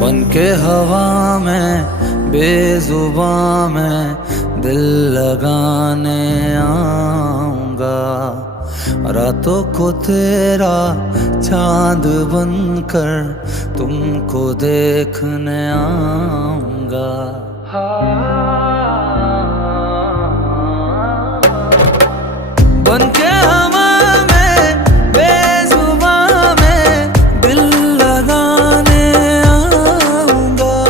बन के हवा में बेजुबां में दिल लगाने आऊंगा। रातों को तेरा चांद बनकर तुमको देखने आऊंगा। बन के